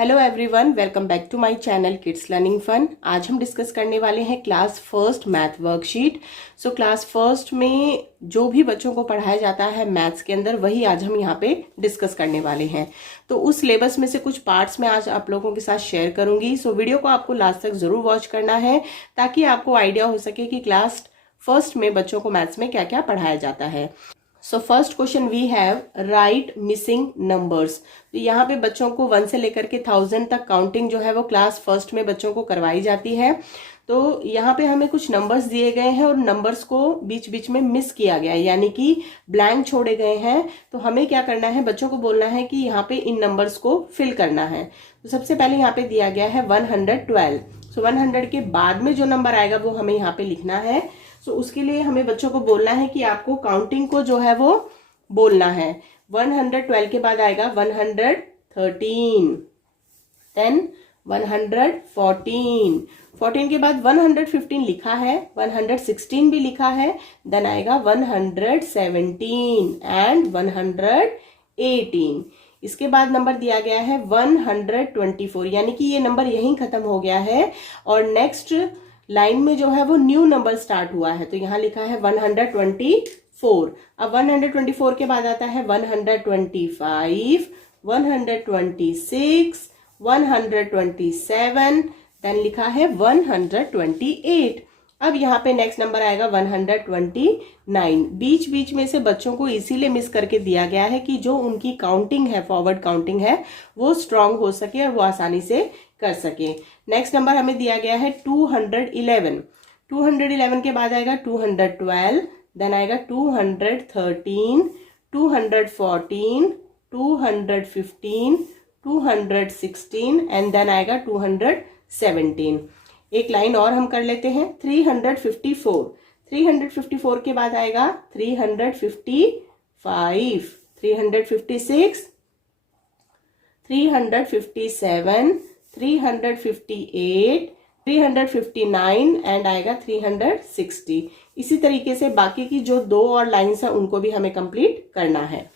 Hello everyone, welcome back to my channel kids learning fun. आज हम discuss करने वाले हैं class first math worksheet. So class first में जो भी बच्चों को पढ़ाया जाता है मैथ्स के अंदर, वही आज हम यहाँ पे डिस्कस करने वाले हैं। तो उस सिलेबस में से कुछ पार्ट्स मैं आज आप लोगों के साथ शेयर करूंगी। सो वीडियो को आपको लास्ट तक जरूर वॉच करना है ताकि आपको आइडिया हो सके कि क्लास फर्स्ट में बच्चों को मैथ्स में क्या क्या पढ़ाया जाता है। So first question we have write missing numbers. तो यहाँ पे बच्चों को 1 से लेकर के 1000 तक काउंटिंग जो है वो क्लास फर्स्ट में बच्चों को करवाई जाती है। तो यहाँ पे हमें कुछ नंबर्स दिए गए हैं और नंबर्स को बीच बीच में मिस किया गया है, यानी कि ब्लैंक छोड़े गए हैं। तो हमें क्या करना है, बच्चों को बोलना है कि यहाँ पे इन नंबर्स को फिल करना है। तो सबसे पहले यहाँ पे दिया गया है 112। सो 100 के बाद में जो नंबर आएगा वो हमें यहाँ पे लिखना है। सो उसके लिए हमें बच्चों को बोलना है कि आपको काउंटिंग को जो है वो बोलना है। 112 के बाद आएगा 113, देन 114, 14 के बाद 115 लिखा है, 116 भी लिखा है, देन आएगा 117 एंड 118। इसके बाद नंबर दिया गया है 124, यानी कि ये नंबर यहीं खत्म हो गया है और नेक्स्ट लाइन में जो है वो न्यू नंबर स्टार्ट हुआ है। तो यहाँ लिखा है 124। अब 124 के बाद आता है 125, 126, 127, देन लिखा है 128। अब यहाँ पे नेक्स्ट नंबर आएगा 129। बीच बीच में से बच्चों को इसीलिए मिस करके दिया गया है कि जो उनकी काउंटिंग है, फॉरवर्ड काउंटिंग है, वो स्ट्रांग हो सके और वो आसानी से कर सके। नेक्स्ट नंबर हमें दिया गया है 211। 211 के बाद आएगा 212, देन आएगा 213, 214, 215, 216 एंड देन आएगा 217। एक लाइन और हम कर लेते हैं, 354। 354 के बाद आएगा 355, 356, 357, 358, 359 एंड आएगा 360। इसी तरीके से बाकी की जो 2 और लाइन्स है उनको भी हमें कंप्लीट करना है।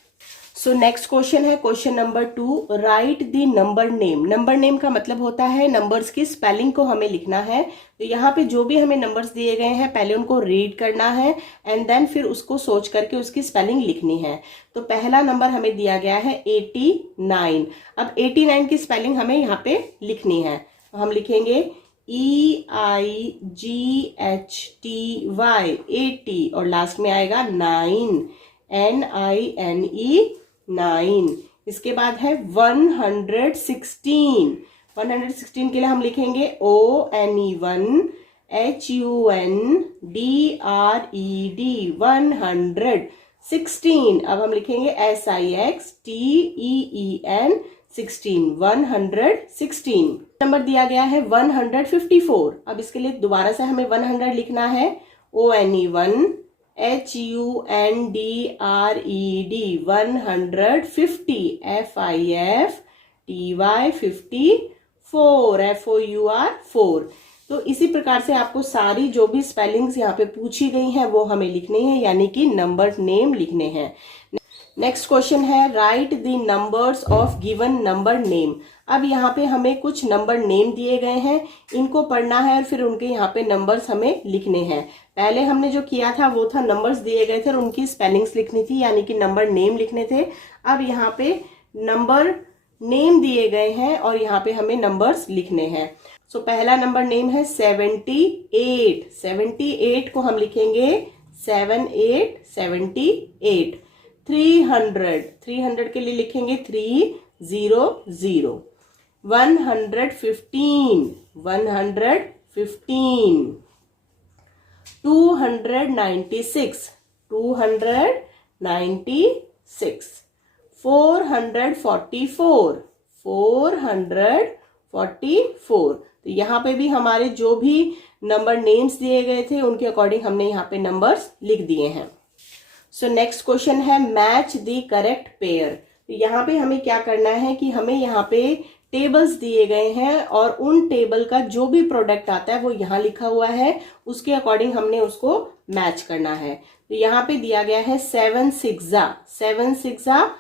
सो नेक्स्ट क्वेश्चन है question number 2, right the number name. Number name का मतलब होता है नंबर्स की स्पेलिंग को हमें लिखना है। तो यहाँ पे जो भी हमें नंबर्स दिए गए हैं पहले उनको रीड करना है एंड देन फिर उसको सोच करके उसकी स्पेलिंग लिखनी है। तो पहला नंबर हमें दिया गया है 89। अब 89 की स्पेलिंग हमें यहाँ पे लिखनी है। तो हम लिखेंगे EIGHTY 80 और लास्ट में आएगा 9 NINE 9। इसके बाद है 116। 116 के लिए हम लिखेंगे ONE1 HUNDRED 116। अब हम लिखेंगे SIXTEEN 16 116। नंबर दिया गया है 154। अब इसके लिए दोबारा से हमें 100 लिखना है, ONE1 HUNDRED 150 FIFTY 54 FOUR 4। तो इसी प्रकार से आपको सारी जो भी स्पेलिंग्स यहाँ पे पूछी गई हैं वो हमें लिखनी है, यानी कि नंबर नेम लिखने हैं। नेक्स्ट क्वेश्चन है right the numbers of given number name. अब यहाँ पे हमें कुछ नंबर नेम दिए गए हैं, इनको पढ़ना है और फिर उनके यहाँ पे नंबर्स हमें लिखने हैं। पहले हमने जो किया था वो था नंबर्स दिए गए थे और उनकी स्पेलिंग्स लिखनी थी, यानी कि नंबर नेम लिखने थे। अब यहाँ पे नंबर नेम दिए गए हैं और यहाँ पे हमें नंबर्स लिखने हैं। सो पहला नंबर नेम है 78। 78 को हम लिखेंगे 7878। 300 के लिए लिखेंगे 300। 115 115। 296 296। 444 444। तो यहाँ पे भी हमारे जो भी नंबर नेम्स दिए गए थे उनके अकॉर्डिंग हमने यहाँ पे नंबर्स लिख दिए हैं। सो नेक्स्ट क्वेश्चन है मैच द करेक्ट पेयर। तो यहाँ पे हमें क्या करना है कि हमें यहाँ पे टेबल्स दिए गए हैं और उन टेबल का जो भी प्रोडक्ट आता है वो यहाँ लिखा हुआ है, उसके अकॉर्डिंग हमने उसको मैच करना है। तो यहाँ पे दिया गया है 7 6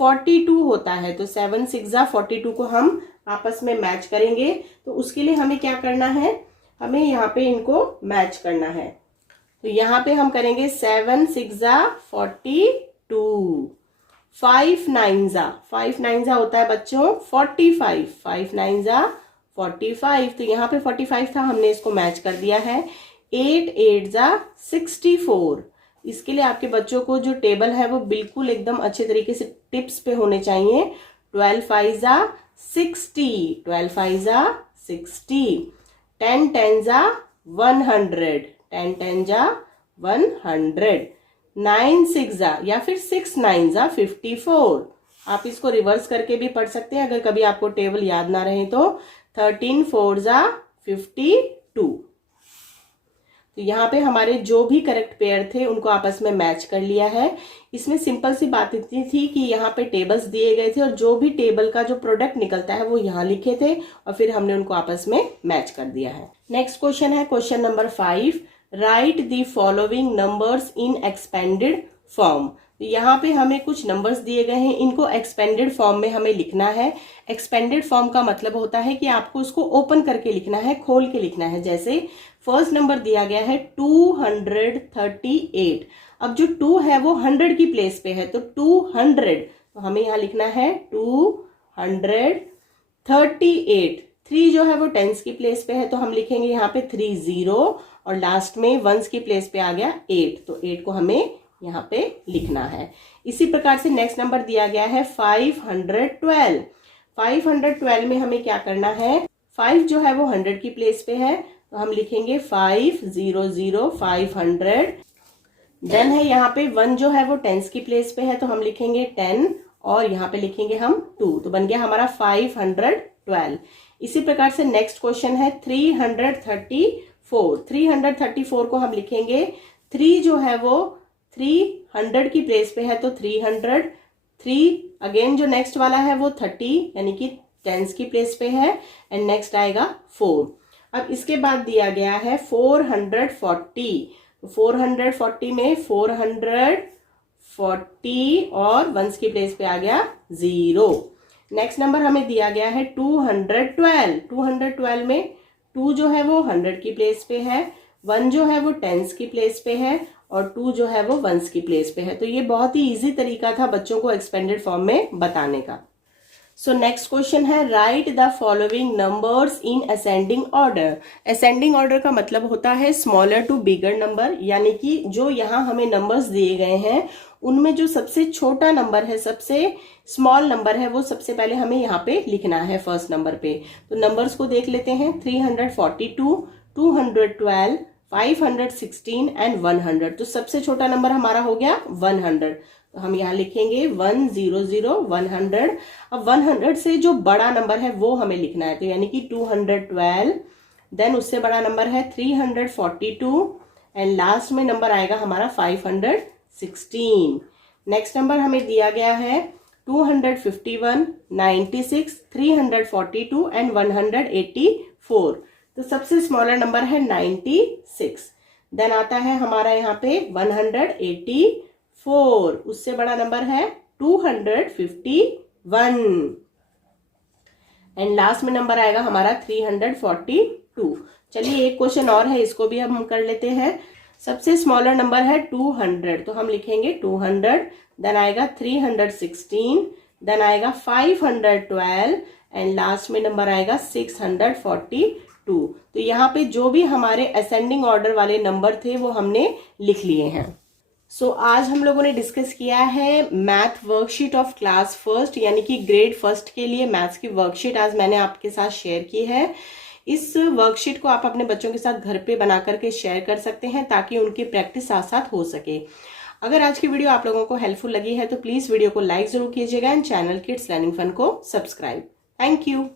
42 होता है, तो 7 6 42 को हम आपस में मैच करेंगे। तो उसके लिए हमें क्या करना है, हमें यहाँ पे इनको मैच करना है। तो यहाँ पे हम करेंगे 7 6 42, 5 9 होता है बच्चों 45, 5 9 45। तो यहाँ पे 45 था, हमने इसको मैच कर दिया है। 8 8 64। इसके लिए आपके बच्चों को जो टेबल है वो बिल्कुल एकदम अच्छे तरीके से टिप्स पे होने चाहिए। 12 5 60, 12 5 60, 10 10 100, 10 10 100, 9 6 या फिर 6 9 54। आप इसको रिवर्स करके भी पढ़ सकते हैं अगर कभी आपको टेबल याद ना रहे तो। 13 4 52। तो यहाँ पे हमारे जो भी करेक्ट पेयर थे उनको आपस में मैच कर लिया है। इसमें सिंपल सी बात इतनी थी कि यहाँ पे टेबल्स दिए गए थे और जो भी टेबल का जो प्रोडक्ट निकलता है वो यहाँ लिखे थे और फिर हमने उनको आपस में मैच कर दिया है। नेक्स्ट क्वेश्चन है question number 5, right the following numbers in expanded form. यहाँ पे हमें कुछ नंबर्स दिए गए हैं, इनको एक्सपेंडेड फॉर्म में हमें लिखना है। एक्सपेंडेड फॉर्म का मतलब होता है कि आपको उसको ओपन करके लिखना है, खोल के लिखना है। जैसे फर्स्ट नंबर दिया गया है 238। अब जो 2 है वो 100 की प्लेस पे है, तो 200, तो हमें यहाँ लिखना है 238। 3 जो है वो टेंस की प्लेस पे है, तो हम लिखेंगे यहाँ पे 30 और लास्ट में वंस की प्लेस पे आ गया 8, तो 8 को हमें यहाँ पे लिखना है। इसी प्रकार से नेक्स्ट नंबर दिया गया है 512। 512 में हमें क्या करना है, 5 जो है वो 100 की प्लेस पे है, तो हम लिखेंगे 500 500। देन है यहाँ पे 1 जो है वो टेंस की प्लेस पे है, तो हम लिखेंगे 10 और यहाँ पे लिखेंगे हम 2, तो बन गया हमारा 512। इसी प्रकार से नेक्स्ट क्वेश्चन है 334। 334 को हम लिखेंगे, 3 जो है वो 300 की प्लेस पे है, तो 300। 3 अगेन जो नेक्स्ट वाला है वो 30 यानी कि टेंस की प्लेस पे है, एंड नेक्स्ट आएगा 4। अब इसके बाद दिया गया है 440। 440 में 440 और वंस की प्लेस पे आ गया 0। नेक्स्ट नंबर हमें दिया गया है 212। 212 में 2 जो है वो 100 की प्लेस पे है, 1 जो है वो टेंस की प्लेस पे है और 2 जो है वो वंस की प्लेस पे है। तो ये बहुत ही इजी तरीका था बच्चों को एक्सपेंडेड फॉर्म में बताने का। सो नेक्स्ट क्वेश्चन है, right the following numbers in ascending order. Ascending order का मतलब होता है स्मॉलर टू बिगर नंबर, यानी कि जो यहाँ हमें नंबर्स दिए गए हैं उनमें जो सबसे छोटा नंबर है, सबसे स्मॉल नंबर है, वो सबसे पहले हमें यहाँ पे लिखना है फर्स्ट नंबर पे। तो नंबर्स को देख लेते हैं, 342, 212, 516 एंड 100। तो सबसे छोटा नंबर हमारा हो गया 100, तो हम यहाँ लिखेंगे 100 100। अब 100 से जो बड़ा नंबर है वो हमें लिखना है, तो यानी कि 212। देन उससे बड़ा नंबर है 342 एंड लास्ट में नंबर आएगा हमारा 516। नेक्स्ट नंबर हमें दिया गया है 251, 96, 342 एंड 184। तो सबसे स्मॉलर नंबर है 96। देन आता है हमारा यहाँ पे 184, उससे बड़ा नंबर है 251 एंड लास्ट में नंबर आएगा हमारा 342। चलिए एक क्वेश्चन और है, इसको भी हम कर लेते हैं। सबसे स्मॉलर नंबर है 200, तो हम लिखेंगे 200। देन आएगा 316, देन आएगा 512 एंड लास्ट में नंबर आएगा 642। तो यहाँ पे जो भी हमारे असेंडिंग ऑर्डर वाले नंबर थे वो हमने लिख लिए हैं। सो आज हम लोगों ने डिस्कस किया है math worksheet of class first, यानी कि ग्रेड फर्स्ट के लिए मैथ्स की वर्कशीट आज मैंने आपके साथ शेयर की है। इस वर्कशीट को आप अपने बच्चों के साथ घर पे बना करके शेयर कर सकते हैं ताकि उनकी प्रैक्टिस साथ साथ हो सके। अगर आज की वीडियो आप लोगों को हेल्पफुल लगी है तो प्लीज वीडियो को लाइक जरूर कीजिएगा and channel kids learning fun को सब्सक्राइब। Thank you.